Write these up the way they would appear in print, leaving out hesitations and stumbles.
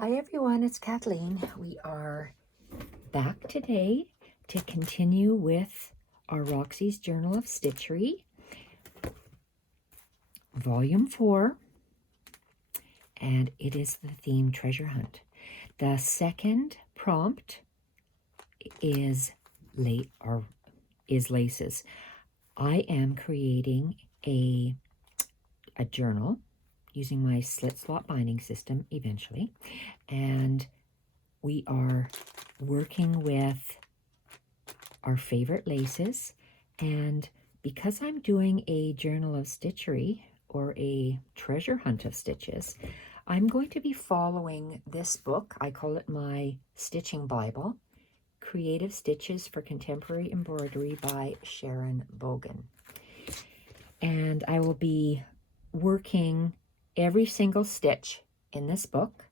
Hi everyone, it's Kathleen. We are back today to continue with our Roxys Journal of Stitchery, Volume 4, and it is the theme Treasure Hunt. The second prompt is laces. I am creating a journal using my slit slot binding system eventually, and we are working with our favorite laces. And because I'm doing a journal of stitchery or a treasure hunt of stitches, I'm going to be following this book. I call it my Stitching Bible, Creative Stitches for Contemporary Embroidery by Sharon Bogan. And I will be working every single stitch in this book.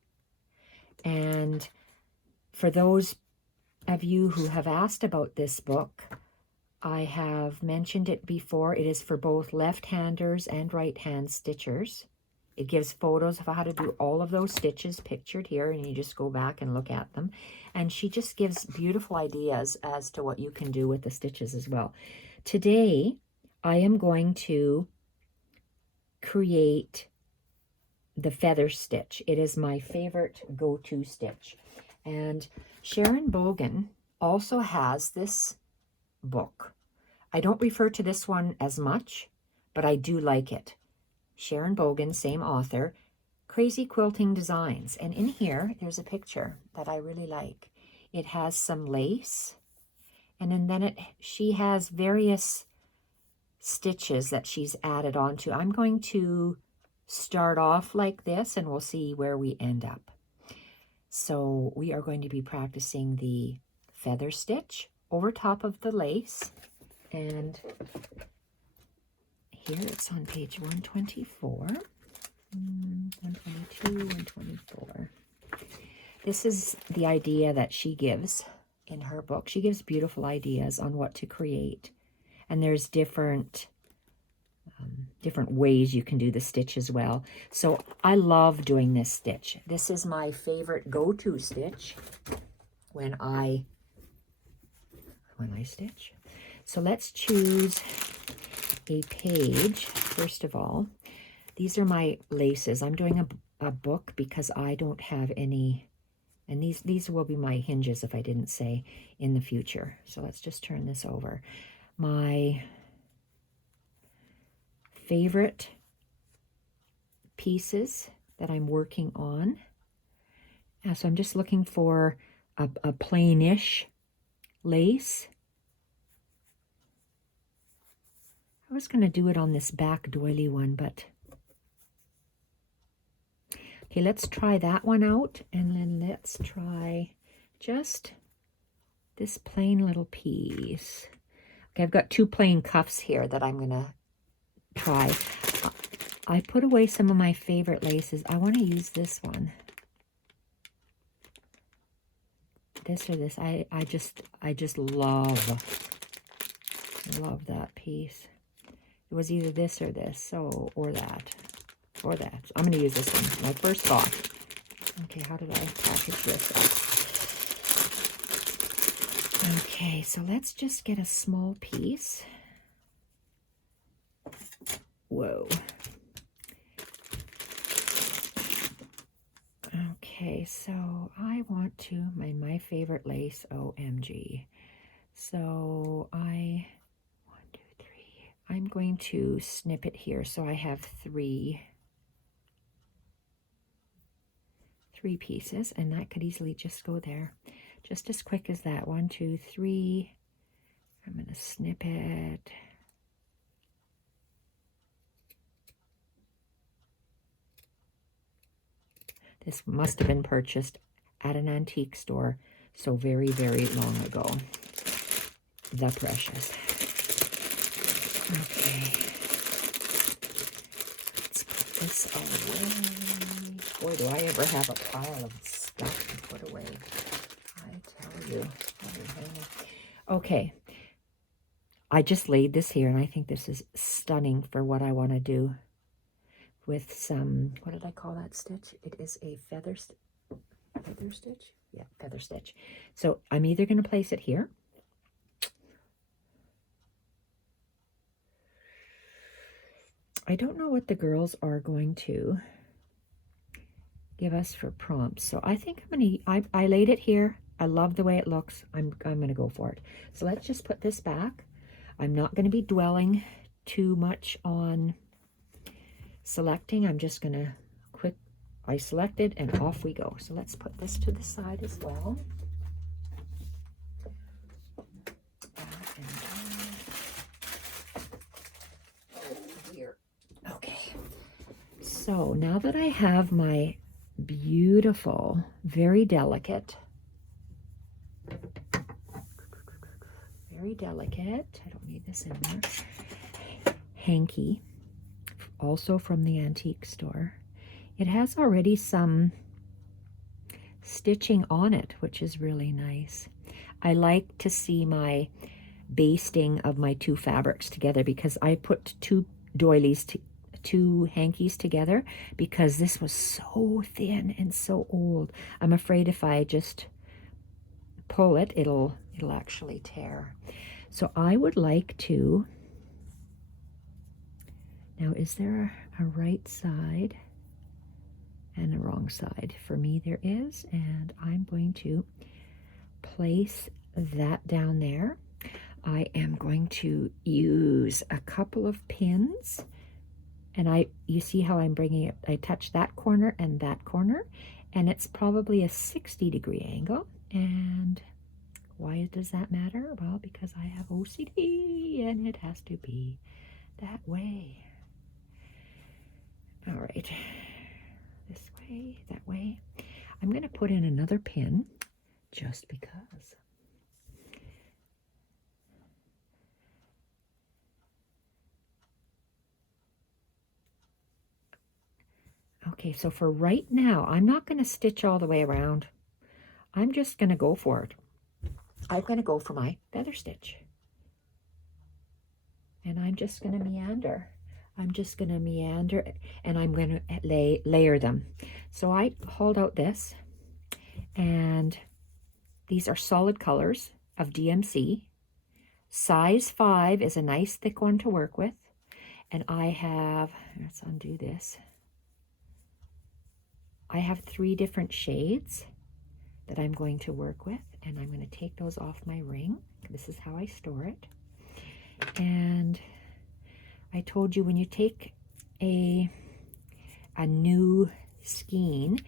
And for those of you who have asked about this book, I have mentioned it before. It is for both left-handers and right-hand stitchers. It gives photos of how to do all of those stitches pictured here, and you just go back and look at them. And she just gives beautiful ideas as to what you can do with the stitches as well. Today, I am going to create the feather stitch. It is my favorite go-to stitch. And Sharon Bogan also has this book. I don't refer to this one as much, but I do like it. Sharon Bogan, same author, Crazy Quilting Designs. And in here, there's a picture that I really like. It has some lace, and then she has various stitches that she's added onto. I'm going to start off like this, and we'll see where we end up. So we are going to be practicing the feather stitch over top of the lace. And here it's on page 124, 122, 124. This is the idea that she gives in her book. She gives beautiful ideas on what to create. And there's different ways you can do the stitch as well. So I love doing this stitch. This is my favorite go-to stitch when I stitch. So let's choose a page. First of all, these are my laces. I'm doing a book because I don't have any, and these will be my hinges if I didn't say in the future. So let's just turn this over. My favorite pieces that I'm working on. So I'm just looking for a plainish lace. I was going to do it on this back doily one, but okay, let's try that one out, and then let's try just this plain little piece. Okay, I've got two plain cuffs here that I'm going to try. I put away some of my favorite laces. I want to use this one. This or this. I just love that piece. It was either this or this, so or that. So I'm going to use this one. My first thought. Okay, how did I package this up? Okay, so let's just get a small piece. Whoa. Okay, so I want to, my favorite lace, OMG. So I'm going to snip it here. So I have three pieces, and that could easily just go there. Just as quick as that. 1, 2, 3. I'm going to snip it. This must have been purchased at an antique store so very, very long ago. The precious. Okay. Let's put this away. Boy, do I ever have a pile of stuff to put away. I tell you. Okay. I just laid this here, and I think this is stunning for what I want to do with some, what did I call that stitch? It is a feather stitch. Feather stitch? Yeah, feather stitch. So I'm either going to place it here. I don't know what the girls are going to give us for prompts. So I think I'm going to, I laid it here. I love the way it looks. I'm going to go for it. So let's just put this back. I'm not going to be dwelling too much on selecting. I'm just going to I selected and off we go. So let's put this to the side as well. Here. Okay. So now that I have my beautiful, very delicate, I don't need this in there, hanky, also from the antique store. It has already some stitching on it, which is really nice. I like to see my basting of my two fabrics together because I put two doilies, two hankies together because this was so thin and so old. I'm afraid if I just pull it, it'll actually tear. So I would like to, now is there a right side and a wrong side? For me there is, and I'm going to place that down there. I am going to use a couple of pins, and you see how I'm bringing it, I touch that corner, and it's probably a 60-degree angle. And why does that matter? Well, because I have OCD and it has to be that way. All right, this way, that way. I'm going to put in another pin just because. Okay, so for right now, I'm not going to stitch all the way around. I'm just going to go for it. I'm going to go for my feather stitch. And I'm just going to meander. I'm just going to meander, and I'm going to layer them. So I hauled out this, and these are solid colors of DMC. Size 5 is a nice thick one to work with. And I have, let's undo this. I have 3 different shades that I'm going to work with, and I'm going to take those off my ring. This is how I store it. And I told you when you take a new skein,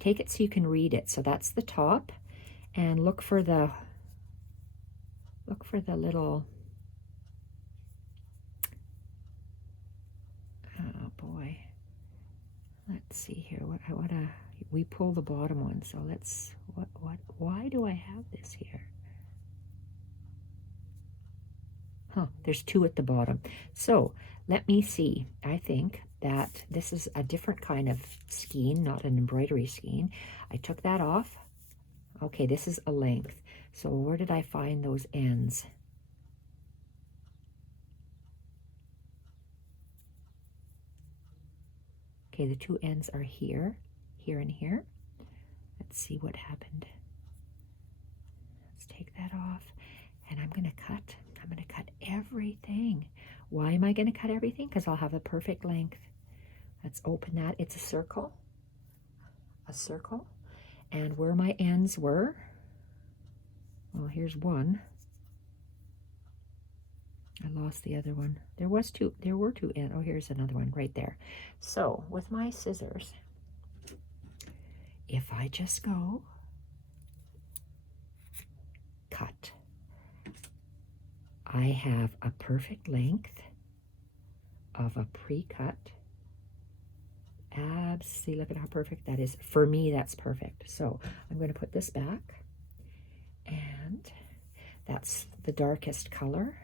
take it so you can read it. So that's the top, and look for the little, oh boy, let's see here. We pull the bottom one, so let's, why do I have this here? Huh, there's 2 at the bottom. So let me see. I think that this is a different kind of skein, not an embroidery skein. I took that off. Okay, this is a length. So where did I find those ends? Okay, the 2 ends are here, here and here. Let's see what happened. Let's take that off, and I'm going to cut everything. Why am I going to cut everything? Because I'll have a perfect length. Let's open that. It's a circle. And where my ends were, well, here's one. I lost the other one. There were 2 ends. Oh, here's another one right there. So with my scissors, if I just go cut, I have a perfect length of a pre-cut. See, look at how perfect that is. For me, that's perfect. So I'm going to put this back, and that's the darkest color.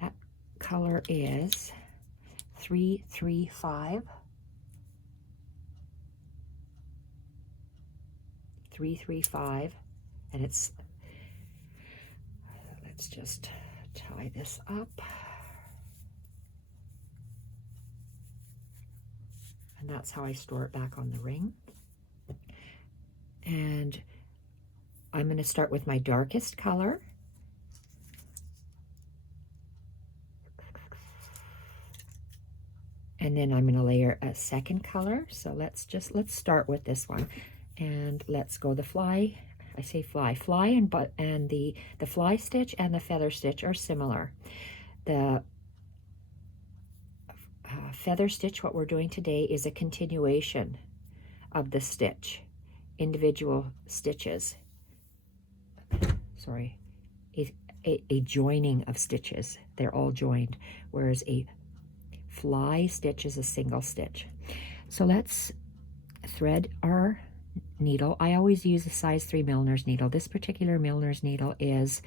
That color is 335. 335, and it's, let's just tie this up. And that's how I store it back on the ring. And I'm going to start with my darkest color. And then I'm going to layer a second color. So let's start with this one. And let's go the fly. I say fly and the fly stitch and the feather stitch are similar. The feather stitch, what we're doing today, is a continuation of the stitch, individual stitches. Sorry, a joining of stitches. They're all joined, whereas a fly stitch is a single stitch. So let's thread our needle. I always use a size 3 milliner's needle. This particular milliner's needle is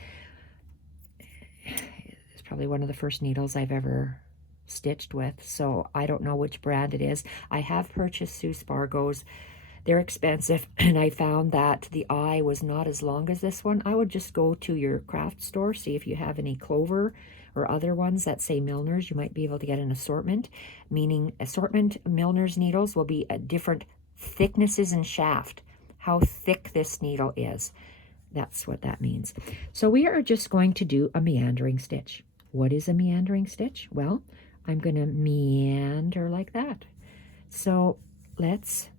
probably one of the first needles I've ever stitched with, so I don't know which brand it is. I have purchased Sue Spargo's. They're expensive, and I found that the eye was not as long as this one. I would just go to your craft store, see if you have any Clover or other ones that say Milner's. You might be able to get an assortment, meaning assortment Milner's needles will be at different thicknesses and shaft, how thick this needle is. That's what that means. So we are just going to do a meandering stitch. What is a meandering stitch? Well, I'm going to meander like that. So let's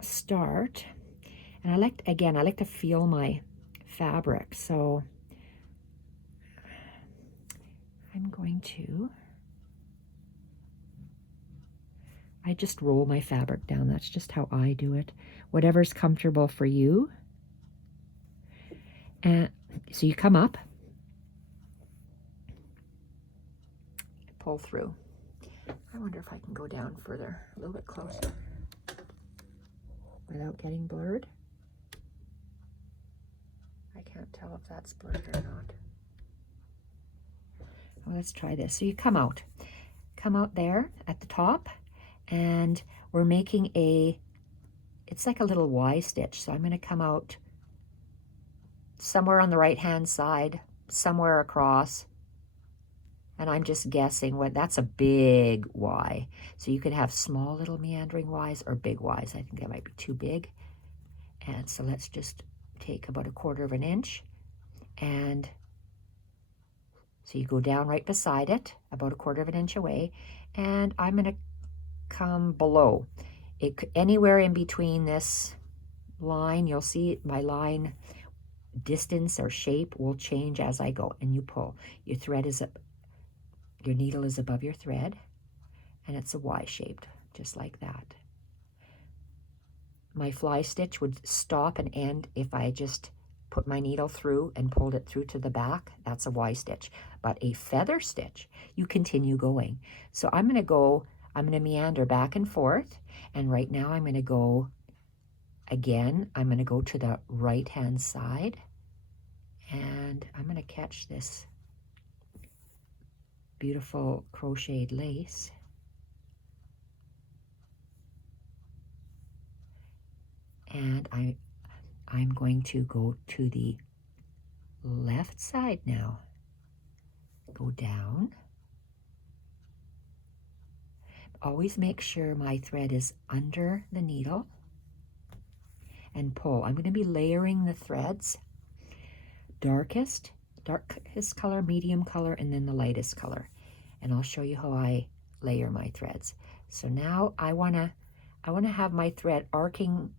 start. And I like to feel my fabric. So I'm going to, I just roll my fabric down. That's just how I do it. Whatever's comfortable for you. And so you come up, pull through. I wonder if I can go down further, a little bit closer, without getting blurred. I can't tell if that's blurred or not. Well, let's try this. So you come out there at the top, and we're making it's like a little Y stitch. So I'm going to come out somewhere on the right hand side, somewhere across, and I'm just guessing what that's a big Y. So you could have small little meandering Ys or big Ys. I think that might be too big. And so let's just take about 1/4 of an inch, and so you go down right beside it, about 1/4 of an inch away, and I'm going to come below. Anywhere in between this line, you'll see my line distance or shape will change as I go, and you pull. Your thread is up, your needle is above your thread, and it's a Y shaped, just like that. My fly stitch would stop and end if I just put my needle through and pulled it through to the back. That's a Y stitch. But a feather stitch, you continue going. So I'm going to meander back and forth, and right now I'm going to go again. I'm going to go to the right hand side, and I'm going to catch this beautiful crocheted lace. And I'm going to go to the left side now. Go down. Always make sure my thread is under the needle, and pull. I'm going to be layering the threads. Darkest color, medium color, and then the lightest color. And I'll show you how I layer my threads. So now I want to have my thread arcing,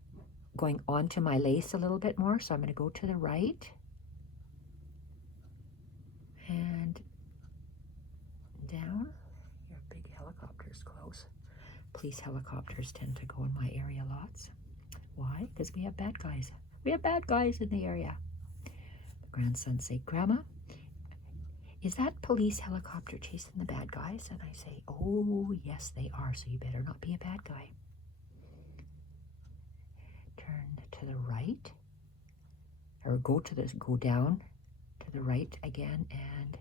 going onto my lace a little bit more. So I'm going to go to the right and down. Your big helicopter's close. Police helicopters tend to go in my area lots. Why? Because we have bad guys. We have bad guys in the area. My grandson say, "Grandma, is that police helicopter chasing the bad guys?" And I say, "Oh, yes, they are. So you better not be a bad guy." Turn to the right, or go down to the right again and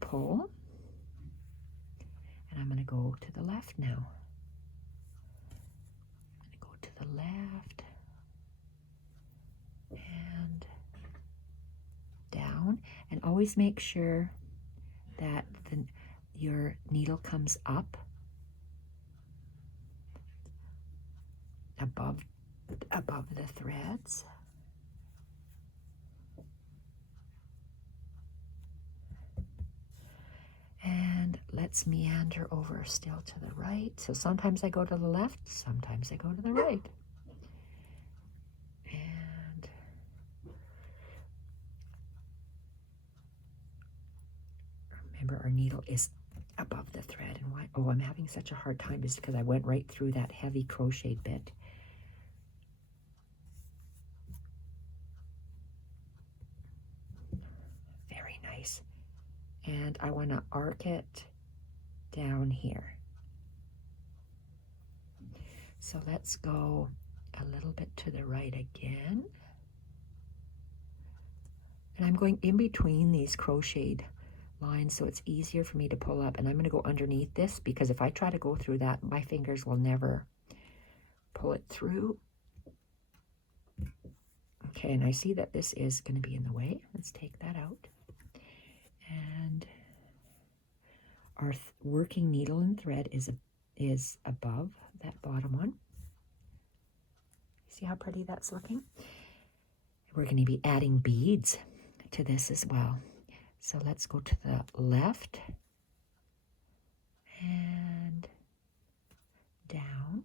pull. And I'm going to go to the left now. I'm going to go to the left and down, and always make sure that your needle comes up above the threads. And let's meander over still to the right. So sometimes I go to the left, sometimes I go to the right. And remember, our needle is above the thread. And why? Oh, I'm having such a hard time is because I went right through that heavy crocheted bit. Very nice. And I want to arc it down here. So let's go a little bit to the right again. And I'm going in between these crocheted lines so it's easier for me to pull up. And I'm going to go underneath this because if I try to go through that, my fingers will never pull it through. Okay, and I see that this is going to be in the way. Let's take that out. And our working needle and thread is above that bottom one. See how pretty that's looking? We're going to be adding beads to this as well. So let's go to the left and down.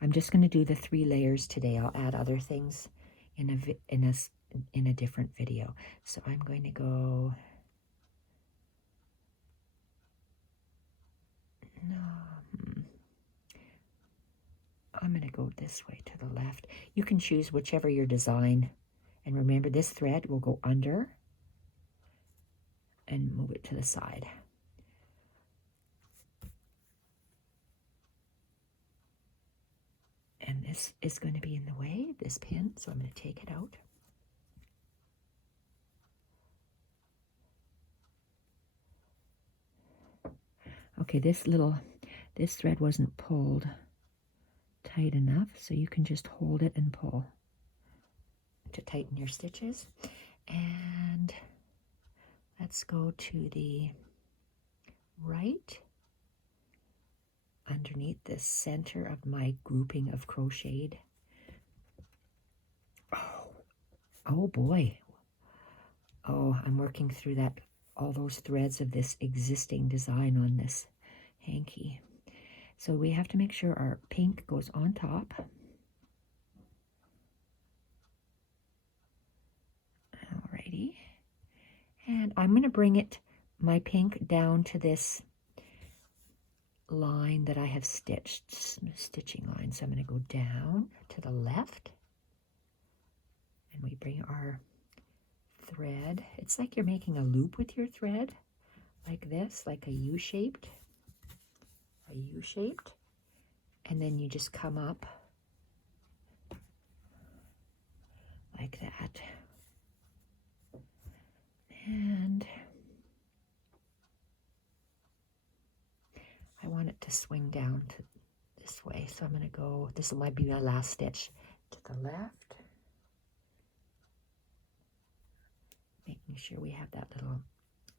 I'm just going to do the 3 layers today. I'll add other things in a different video. So I'm going to go. I'm going to go this way to the left. You can choose whichever your design. And remember, this thread will go under and move it to the side. And this is going to be in the way, this pin, so I'm going to take it out. Okay, this thread wasn't pulled tight enough, so you can just hold it and pull to tighten your stitches. And let's go to the right underneath the center of my grouping of crocheted. Oh boy. Oh, I'm working through all those threads of this existing design on this hanky. So we have to make sure our pink goes on top. Alrighty. And I'm going to bring my pink down to this line that I have stitching line. So I'm going to go down to the left. And we bring our thread. It's like you're making a loop with your thread. Like this, like a U-shaped. And then you just come up like that. And I want it to swing down to this way. So I'm going to go, this might be my last stitch, to the left. Making sure we have that little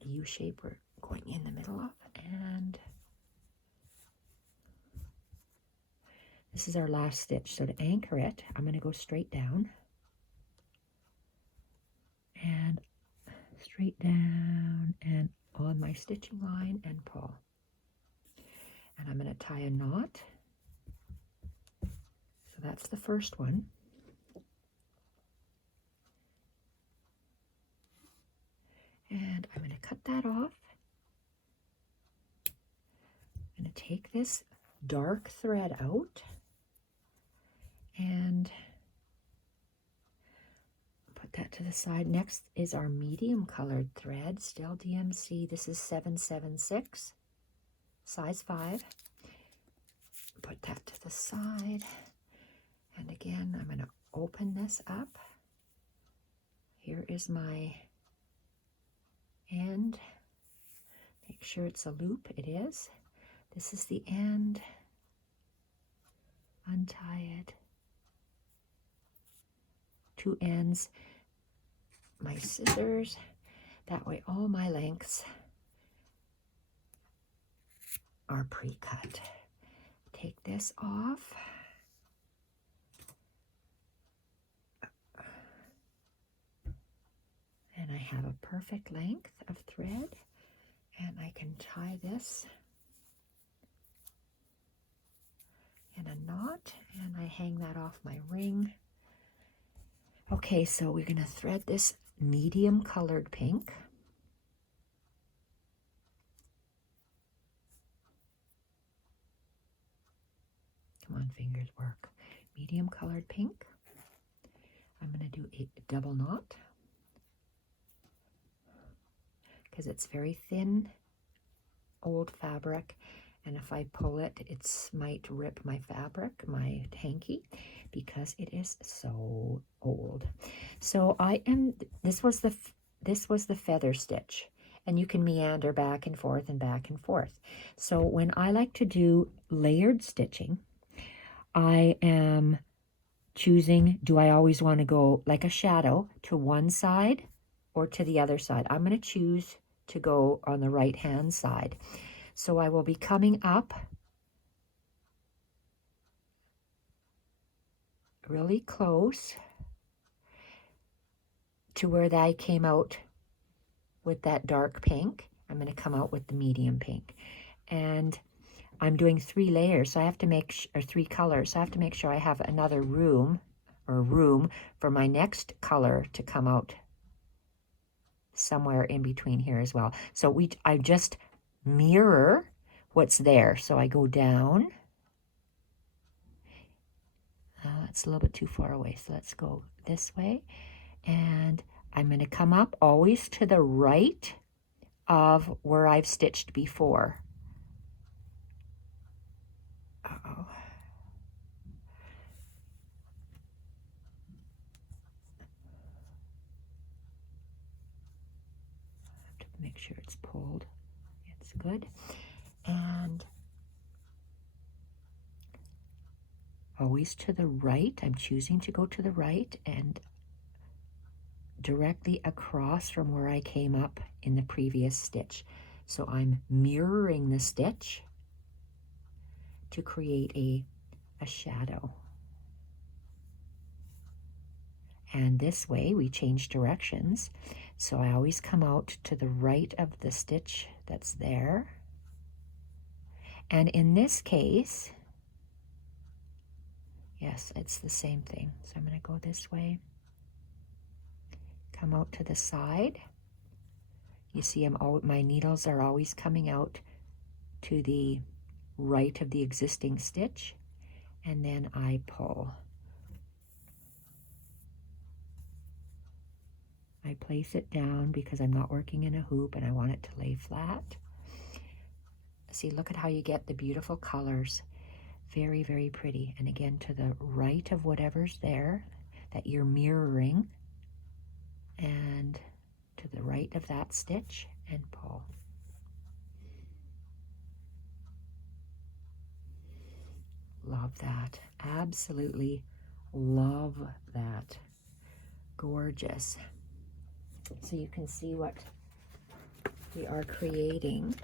U shape we're going in the middle of. And this is our last stitch. So to anchor it, I'm going to go straight down. And straight down and on my stitching line and pull. And I'm going to tie a knot. So that's the first one. And I'm going to cut that off. I'm going to take this dark thread out and put that to the side. Next is our medium colored thread, still DMC. This is 776, size 5. Put that to the side. And again, I'm going to open this up. Here is my end. Make sure it's a loop. It is. This is the end. Untie it. 2 ends. My scissors. That way all my lengths our pre-cut. Take this off. And I have a perfect length of thread, and I can tie this in a knot, and I hang that off my ring. Okay, so we're gonna thread this medium colored pink. Come on, fingers, work. Medium colored pink. I'm gonna do a double knot because it's very thin, old fabric, and if I pull it, it might rip my fabric, my hanky, because it is so old. So this was the feather stitch, and you can meander back and forth and back and forth. So when I like to do layered stitching, I am choosing, do I always want to go like a shadow to one side or to the other side? I'm going to choose to go on the right hand side. So I will be coming up really close to where I came out with that dark pink. I'm going to come out with the medium pink. And I'm doing 3 layers, so I have to make, or 3 colors, so I have to make sure I have another room for my next color to come out somewhere in between here as well. So I just mirror what's there. So I go down. It's a little bit too far away, so let's go this way. And I'm going to come up always to the right of where I've stitched before. Uh-oh. To make sure it's pulled. It's good. And always to the right. I'm choosing to go to the right and directly across from where I came up in the previous stitch. So I'm mirroring the stitch to create a shadow. And this way we change directions. So I always come out to the right of the stitch that's there. And in this case, yes, it's the same thing. So I'm going to go this way. Come out to the side. You see my needles are always coming out to the right of the existing stitch. And then I pull. I place it down because I'm not working in a hoop and I want it to lay flat. See, look at how you get the beautiful colors. Very, very pretty. And again, to the right of whatever's there that you're mirroring, and to the right of that stitch, and pull. Love that. Absolutely love that. Gorgeous. So you can see what we are creating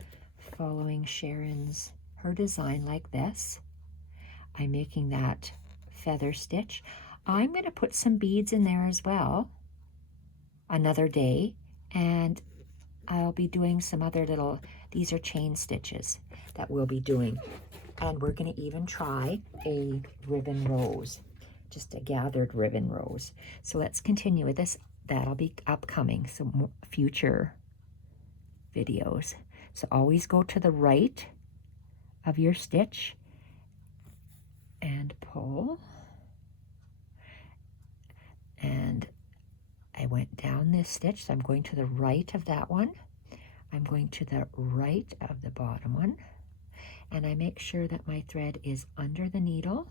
following Sharon's, her design like this. I'm making that feather stitch. I'm going to put some beads in there as well another day, and I'll be doing some other little, these are chain stitches that we'll be doing. And we're going to even try a ribbon rose, just a gathered ribbon rose. So let's continue with this. That'll be upcoming, some future videos. So always go to the right of your stitch and pull. And I went down this stitch, so I'm going to the right of that one. I'm going to the right of the bottom one. And I make sure that my thread is under the needle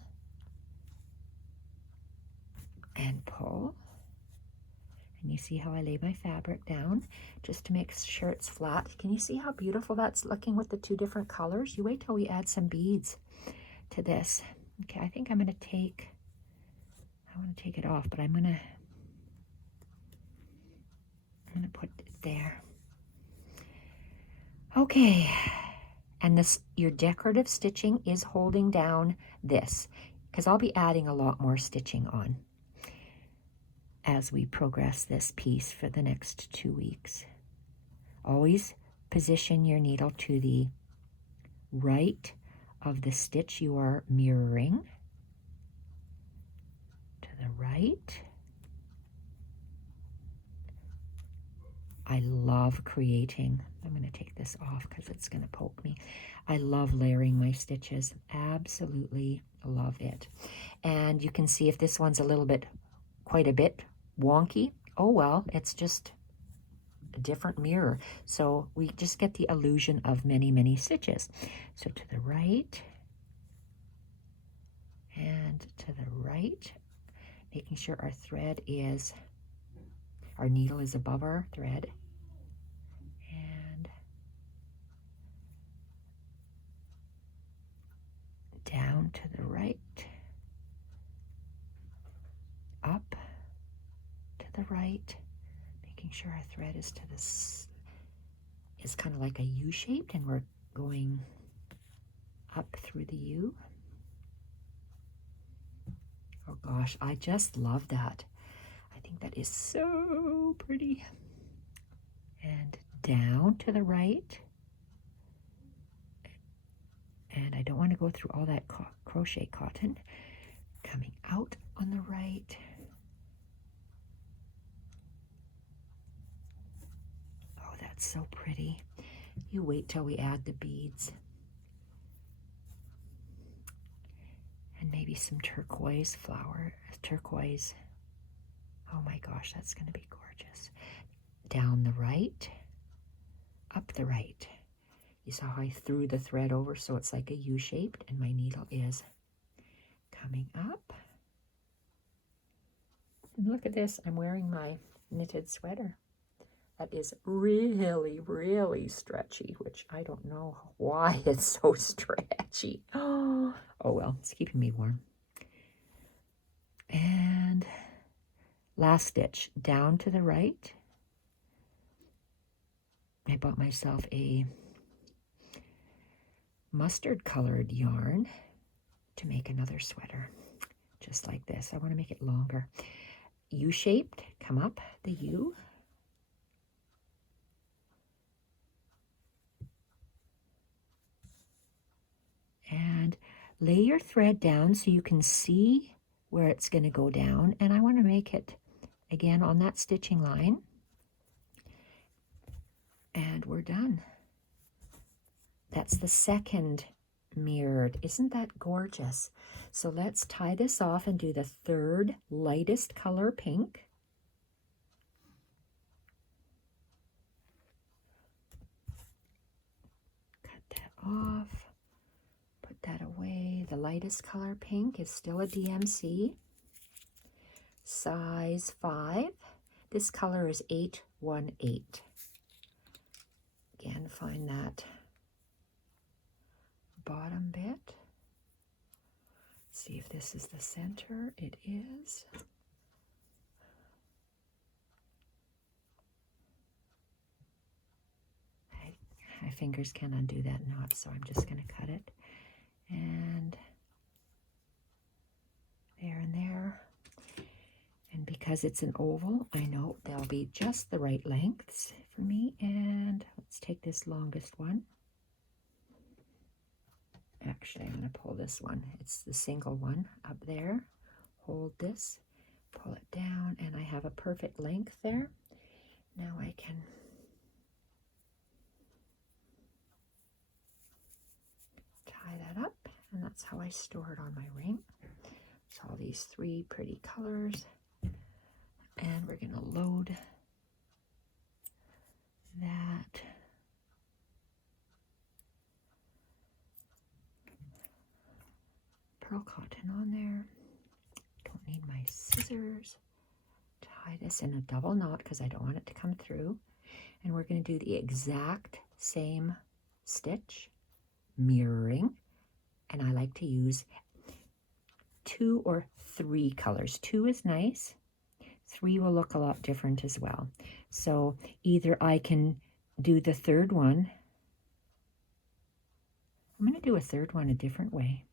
and pull. And you see how I lay my fabric down just to make sure it's flat. Can you see how beautiful that's looking with the 2 different colors? You wait till we add some beads to this. Okay, I think I want to take it off, but I'm going to put it there. Okay, And this, your decorative stitching is holding down this, because I'll be adding a lot more stitching on as we progress this piece for the next 2 weeks. Always position your needle to the right of the stitch you are mirroring. To the right. I love creating, I'm going to take this off because it's going to poke me. I love layering my stitches. Absolutely love it. And you can see if this one's a little bit, quite a bit wonky. Oh well, it's just a different mirror. So we just get the illusion of many, many stitches. So to the right and to the right, making sure our thread is, our needle is above our thread. And down to the right, up to the right, making sure our thread is to this, is kind of like a U-shaped, and we're going up through the U. Oh gosh, I just love that. I think that is so pretty. And down to the right. And I don't want to go through all that crochet cotton. Coming out on the right. Oh, that's so pretty. You wait till we add the beads. And maybe some turquoise flower, turquoise. Oh my gosh, that's going to be gorgeous. Down the right, up the right. You saw how I threw the thread over so it's like a U-shaped, and my needle is coming up. And look at this, I'm wearing my knitted sweater. That is really, really stretchy, which I don't know why it's so stretchy. Oh well, it's keeping me warm. And last stitch, down to the right. I bought myself a mustard colored yarn to make another sweater, just like this. I want to make it longer. U-shaped, come up the U. And lay your thread down so you can see where it's going to go down. And I want to make it again on that stitching line. And we're done. That's the second mirrored. Isn't that gorgeous? So let's tie this off and do the third lightest color, pink. Cut that off. Put that away. The lightest color, pink, is still a DMC. Size 5. This color is 818. Again, find that bottom bit. See if this is the center. It is. My fingers can't undo that knot, so I'm just going to cut it. And there and there. And because it's an oval, I know they'll be just the right lengths for me. And let's take this longest one. Actually, I'm going to pull this one. It's the single one up there. Hold this, pull it down, and I have a perfect length there. Now I can tie that up, and that's how I store it on my ring. So all these 3 pretty colors, and we're going to load that Perle Cotton on there. Don't need my scissors. Tie this in a double knot because I don't want it to come through. And we're going to do the exact same stitch, mirroring. And I like to use 2 or 3 colors. 2 is nice. 3 will look a lot different as well. So either I can do the third one I'm going to do a third one a different way.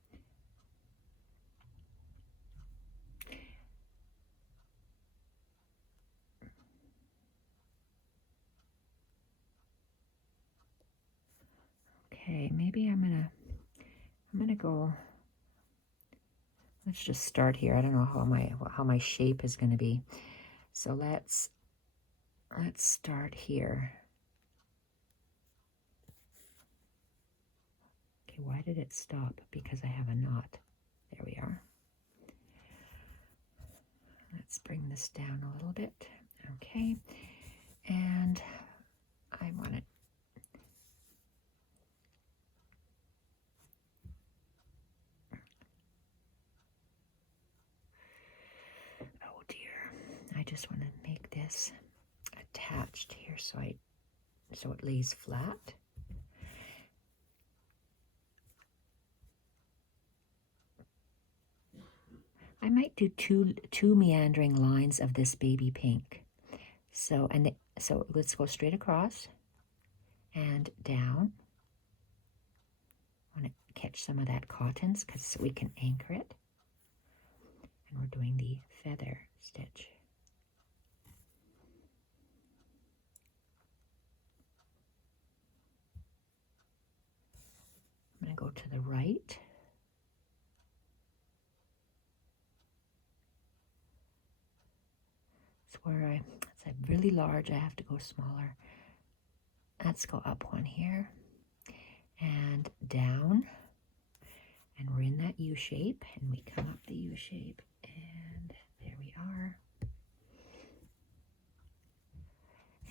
Okay, maybe I'm gonna go. Let's just start here. I don't know how my shape is going to be, so let's start here. Okay, why did it stop? Because I have a knot. There we are. Let's bring this down a little bit. Okay, and I want it. Oh dear, I just want to make this attached here so it lays flat. I might do two meandering lines of this baby pink. So so let's go straight across and down. I want to catch some of that cottons because we can anchor it. And we're doing the feather stitch. I'm going to go to the right. It's where it's a really large, I have to go smaller. Let's go up one here and down. And we're in that U shape, and we come up the U shape, and there we are.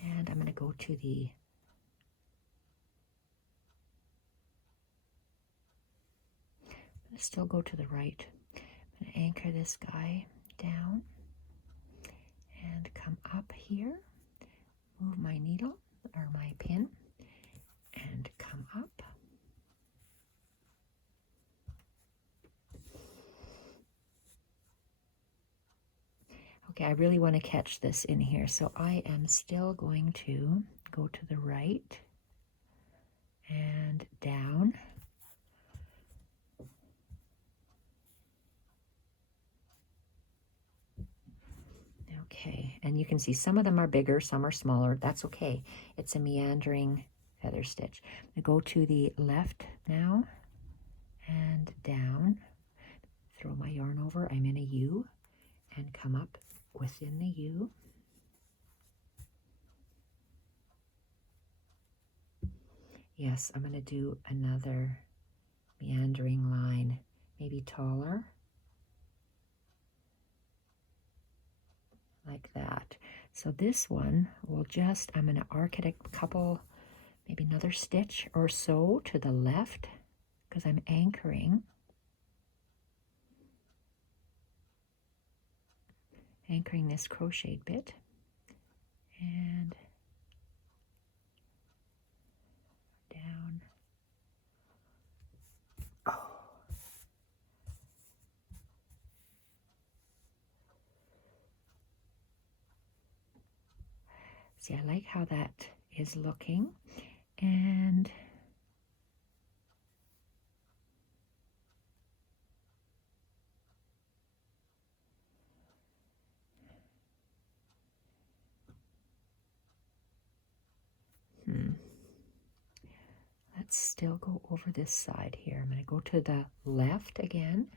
And I'm going to go to the still go to the right. I'm going to anchor this guy down and come up here, move my needle or my pin, and come up. Okay, I really want to catch this in here, so I am still going to go to the right and down. Okay, and you can see some of them are bigger, some are smaller. That's okay. It's a meandering feather stitch. I go to the left now and down. Throw my yarn over. I'm in a U and come up within the U. Yes, I'm going to do another meandering line, maybe taller. Like that. So this one will just, I'm going to arc it a couple, maybe another stitch or so to the left because I'm anchoring this crocheted bit, and down. Oh. See, I like how that is looking, and let's still go over this side here. I'm going to go to the left again.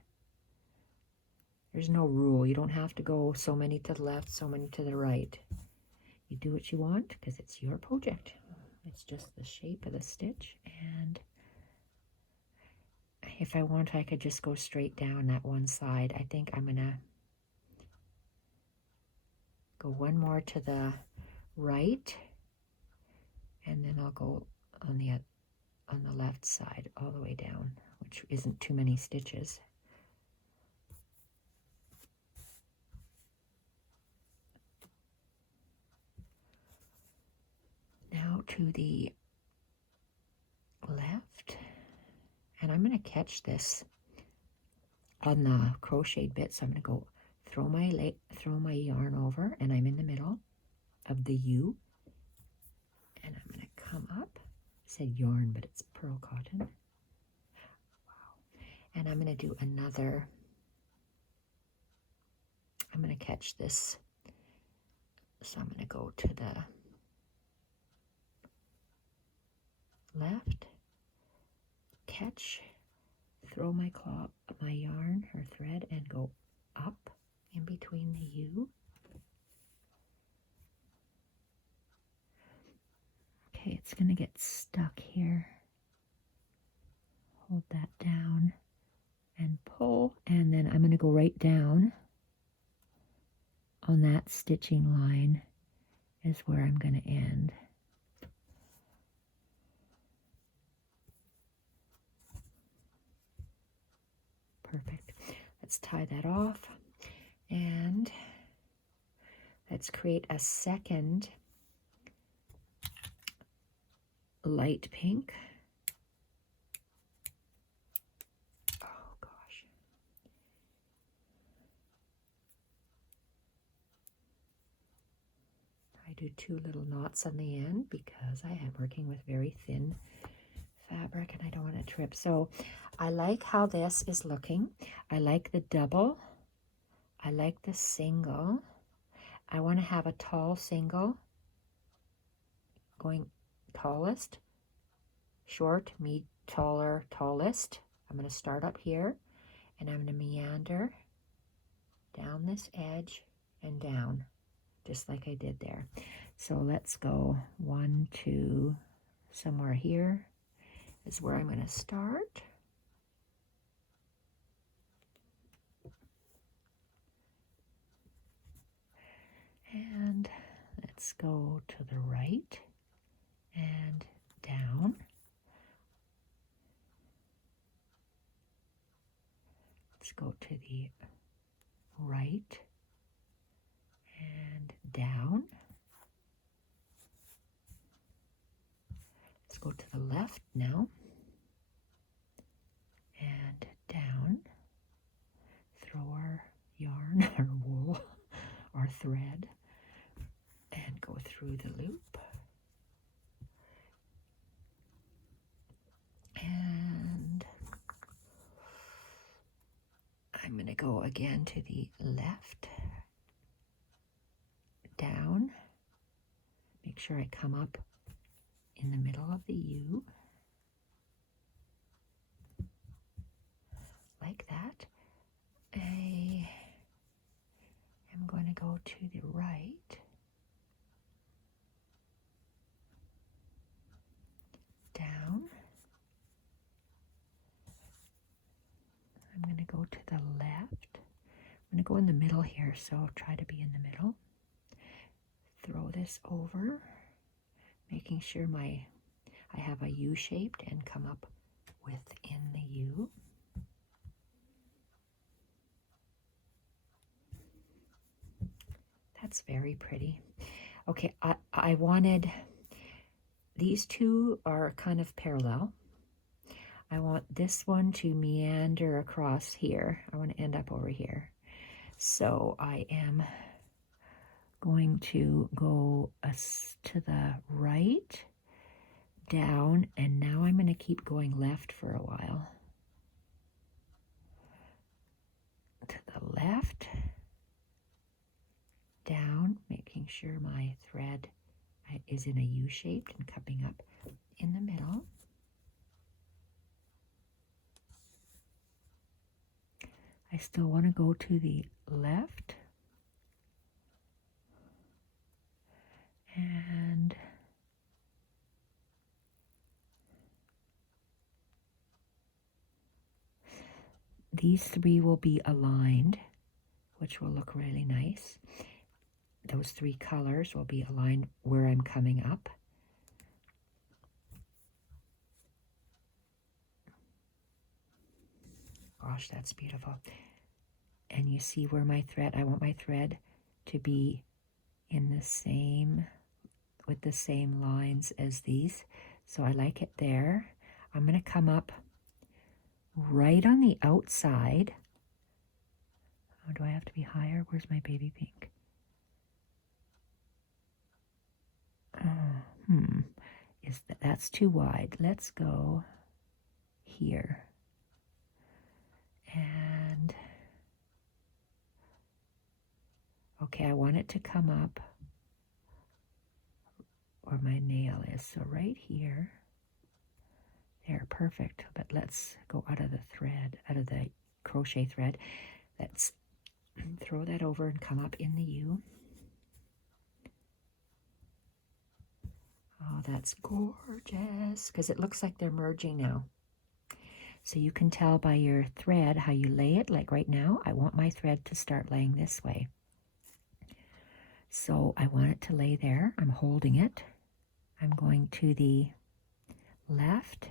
There's no rule. You don't have to go so many to the left, so many to the right. You do what you want because it's your project. It's just the shape of the stitch, and if I want, I could just go straight down that one side. I think I'm going to go one more to the right, and then I'll go on the left side all the way down, which isn't too many stitches. Now to the left, and I'm going to catch this on the crocheted bit, so I'm going to go throw my yarn over, and I'm in the middle of the U, and I'm going to come up. I said yarn, but it's Perle Cotton. And I'm going to do another, I'm going to catch this. So I'm going to go to the left, catch, throw my yarn or thread and go up in between the U. Okay, it's going to get stuck here. Hold that down and pull, and then I'm going to go right down on that stitching line is where I'm going to end. Perfect. Let's tie that off, and let's create a second light pink. Oh gosh. I do 2 little knots on the end because I am working with very thin fabric and I don't want to trip. So I like how this is looking. I like the double. I like the single. I want to have a tall single going tallest, short, taller, tallest. I'm going to start up here and I'm going to meander down this edge and down just like I did there. So let's go 1, 2, somewhere here is where I'm going to start. And let's go to the right and down. Let's go to the right and down. Let's go to the left now and down. Throw our yarn, our wool, our thread, and go through the loop. And I'm going to go again to the left, down. Make sure I come up in the middle of the U, like that. I am going to go to the right, down. I'm going to go to the left. I'm going to go in the middle here, so I'll try to be in the middle. Throw this over, making sure I have a U shaped and come up within the U. That's very pretty. Okay, I wanted, these two are kind of parallel. I want this one to meander across here. I want to end up over here. So I am going to go to the right, down, and now I'm going to keep going left for a while. To the left, down, making sure my thread is in a U shaped and coming up in the middle. I still want to go to the left and these 3 will be aligned, which will look really nice. Those 3 colors will be aligned where I'm coming up. Gosh, that's beautiful. And you see where my thread, I want my thread to be in the same, with the same lines as these. So I like it there. I'm going to come up right on the outside. Oh, do I have to be higher? Where's my baby pink? That's too wide. Let's go here. And okay, I want it to come up where my nail is. So right here. There, perfect. But let's go out of the thread, out of the crochet thread. Let's throw that over and come up in the U. Oh, that's gorgeous, because it looks like they're merging now. So you can tell by your thread how you lay it. Like right now, I want my thread to start laying this way. So I want it to lay there. I'm holding it. I'm going to the left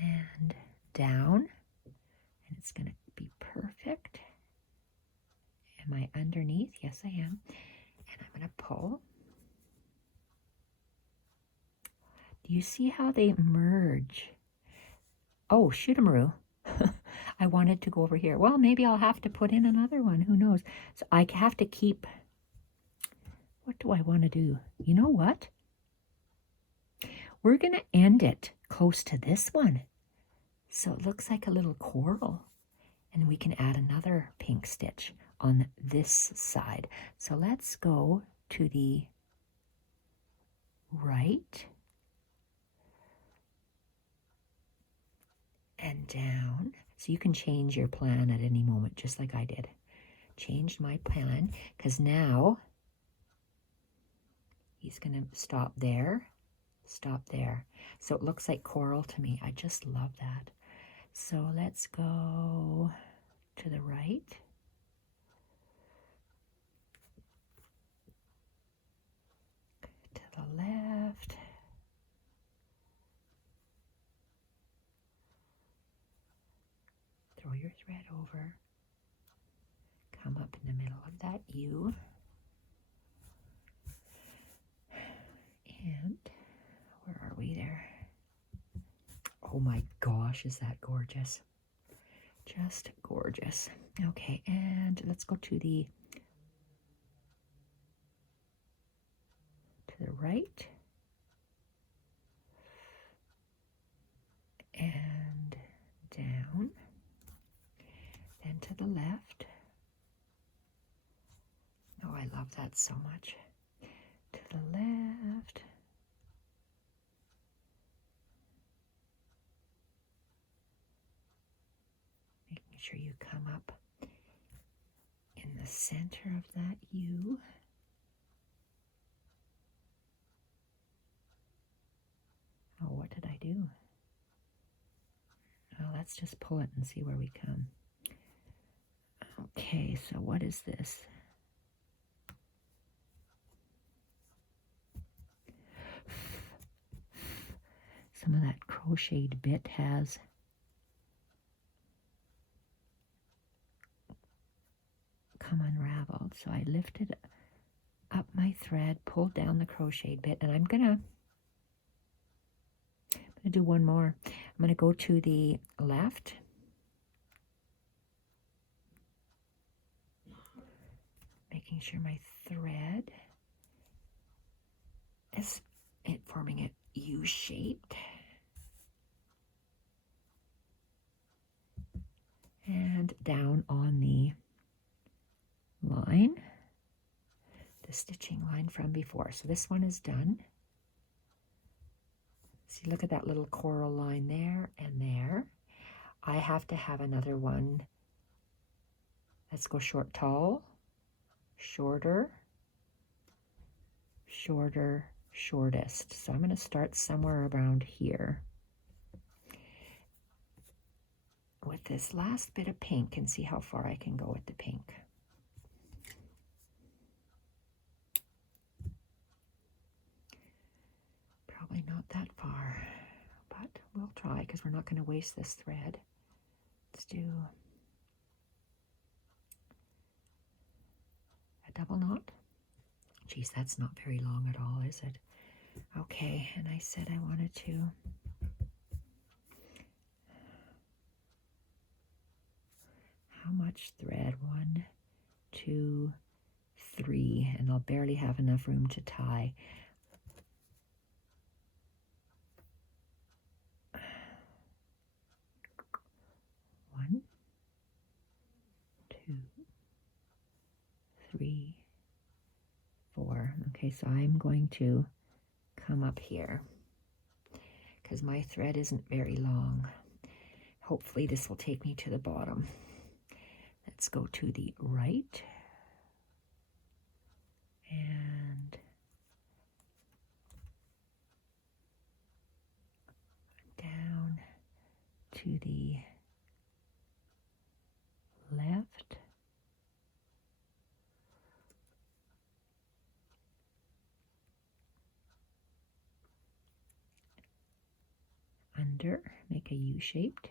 and down, and it's going to be perfect. Am I underneath? Yes, I am. And I'm going to pull. Do you see how they merge? Oh, shootamaroo. I wanted to go over here. Well, maybe I'll have to put in another one. Who knows? So I have to keep... What do I want to do? You know what? We're going to end it close to this one. So it looks like a little coral. And we can add another pink stitch on this side. So let's go to the right and down. So you can change your plan at any moment, just like I did. Changed my plan, because now he's going to stop there, stop there. So it looks like coral to me. I just love that. So let's go to the right. To the left. Throw your thread over. Come up in the middle of that U. And where are we there? Oh my gosh, is that gorgeous? Just gorgeous. Okay, and let's go to the right and down, then to the left. Oh, I love that so much. To the left. Making sure you come up in the center of that U. Oh, what did I do? Well, let's just pull it and see where we come. Okay, so what is this? Some of that crocheted bit has come unraveled. So I lifted up my thread, pulled down the crocheted bit, and I'm gonna do one more. I'm gonna go to the left. Making sure my thread is forming it U-shaped. And down on the line, the stitching line from before. So this one is done. See, look at that little coral line there and there. I have to have another one. Let's go short, tall, shorter, shorter, shortest. So I'm going to start somewhere around here with this last bit of pink and see how far I can go with the pink. Probably not that far, but we'll try because we're not going to waste this thread. Let's do a double knot. Geez, that's not very long at all, is it? Okay, and I said I wanted to how much thread? 1, 2, 3, and I'll barely have enough room to tie. Okay, so I'm going to come up here because my thread isn't very long. Hopefully this will take me to the bottom. Let's go to the right and down to the left. Under, make a U-shaped.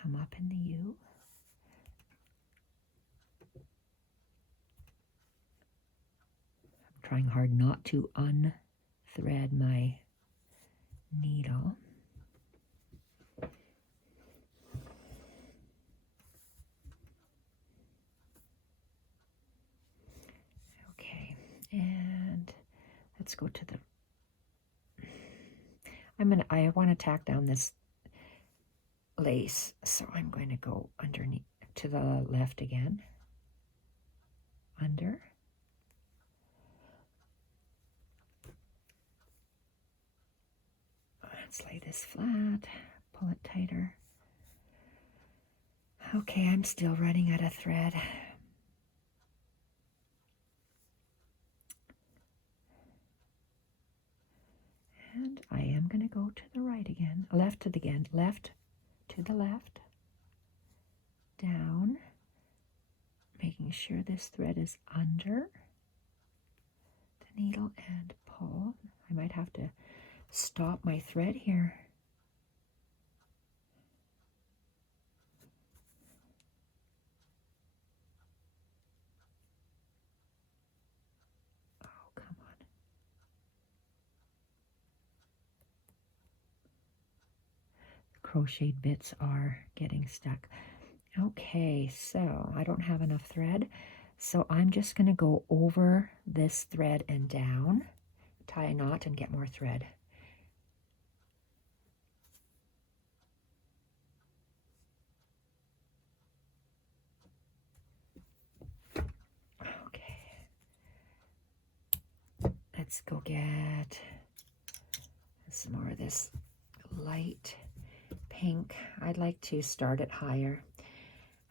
Come up in the U. I'm trying hard not to unthread my needle. Okay, and let's go to the, I want to tack down this lace, so I'm going to go underneath to the left again, under, let's lay this flat, pull it tighter. Okay, I'm still running out of thread. And I am going to go to the right again, left to the left, down, making sure this thread is under the needle and pull. I might have to stop my thread here. Oh, come on. Crocheted bits are getting stuck. Okay, so I don't have enough thread, so I'm just going to go over this thread and down, tie a knot and get more thread. Okay, let's go get some more of this light pink. I'd like to start it higher.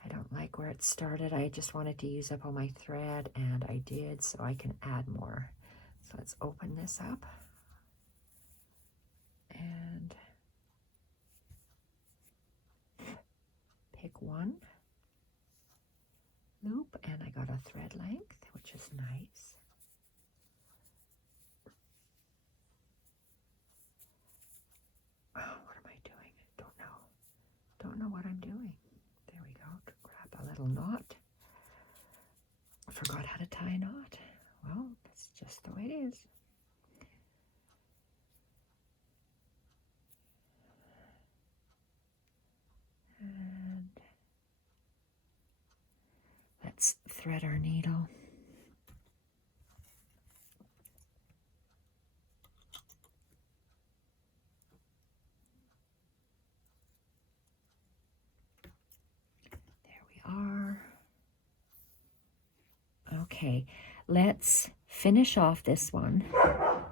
I don't like where it started. I just wanted to use up all my thread, and I did, so I can add more. So let's open this up and pick one loop, and I got a thread length, which is nice. Oh, what am I doing? Don't know what I'm doing. There we go. Grab a little knot. I forgot how to tie a knot. Well, that's just the way it is. And let's thread our needle. There we are. Okay, let's finish off this one,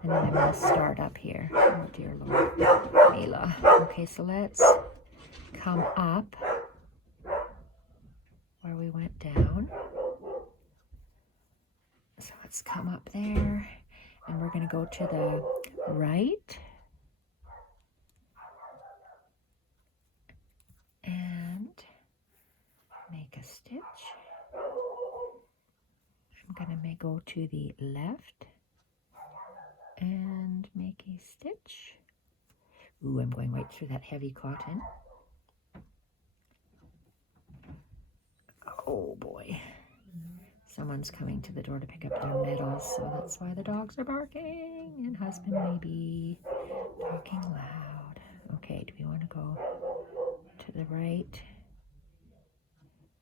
and then I'm going to start up here. Oh dear Lord, Mila. Okay, so let's come up where we went down. So let's come up there, and we're going to go to the right. And make a stitch. I'm going to go to the left and make a stitch. Ooh, I'm going right through that heavy cotton. Oh boy. Someone's coming to the door to pick up their medals, so that's why the dogs are barking, and husband may be talking loud. Okay, do we want to go to the right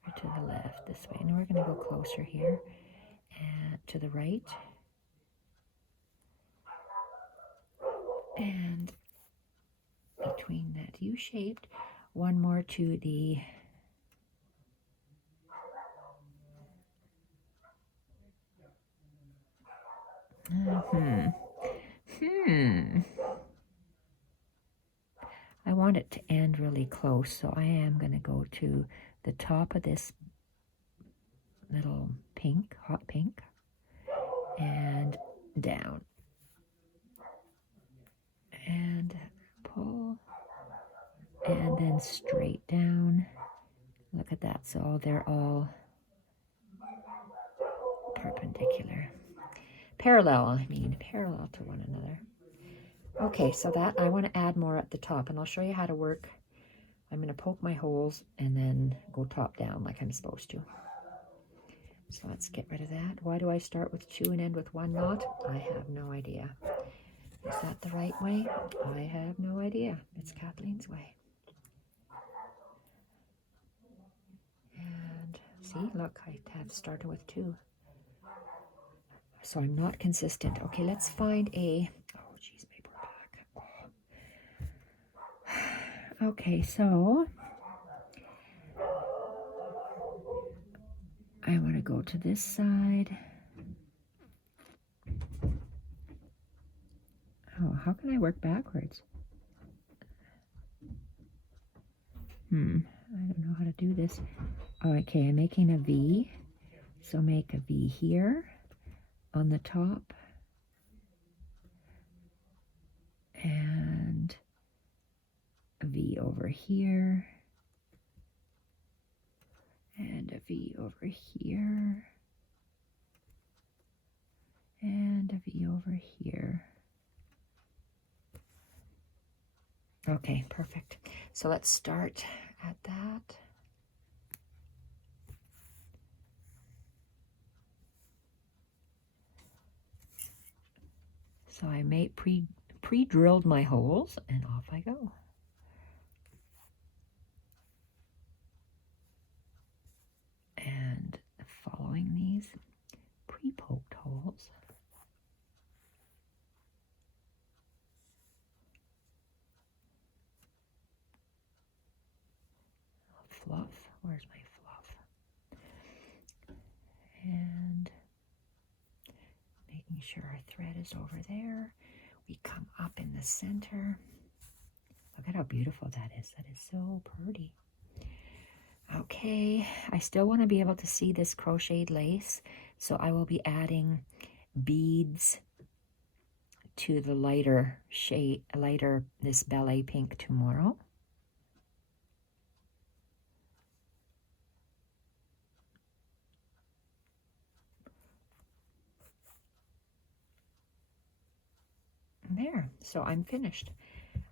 or to the left? This way. And we're going to go closer here and to the right. And between that U-shaped, one more to the I want it to end really close, so I am going to go to the top of this little pink, hot pink, and down. And pull, and then straight down. Look at that. So they're all perpendicular. Parallel to one another. Okay, so that I want to add more at the top, and I'll show you how to work. I'm going to poke my holes and then go top down like I'm supposed to. So let's get rid of that. Why do I start with 2 and end with 1 knot? I have no idea. Is that the right way? I have no idea. It's Kathleen's way. And see, look, I have started with 2. So I'm not consistent. Okay, let's find a, oh geez, my poor back. Okay, so I want to go to this side. Oh, how can I work backwards? I don't know how to do this. Oh, okay, I'm making a V. So make a V here on the top. And a V over here. And a V over here. And a V over here. Okay, perfect. So let's start at that. So I pre-drilled my holes, and off I go. And following these pre-poked holes. Fluff, where's my fluff? And making sure our thread is over there. We come up in the center. Look at how beautiful that is. That is so pretty. Okay, I still want to be able to see this crocheted lace, so I will be adding beads to the lighter shade, this ballet pink tomorrow. There, so I'm finished.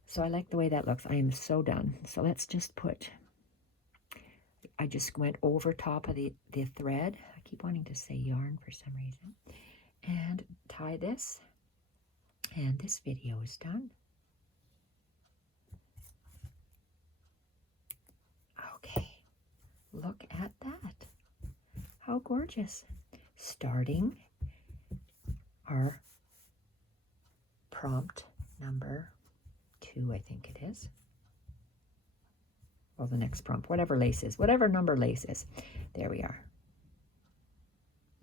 So I like the way that looks. I am so done. So let's just put, I just went over top of the thread. I keep wanting to say yarn for some reason. And tie this. And this video is done. Okay, look at that. How gorgeous. Starting our prompt number 2, I think it is. Well, the next prompt, whatever lace is, whatever number lace is. There we are.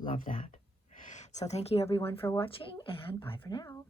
Love that. So thank you everyone for watching, and bye for now.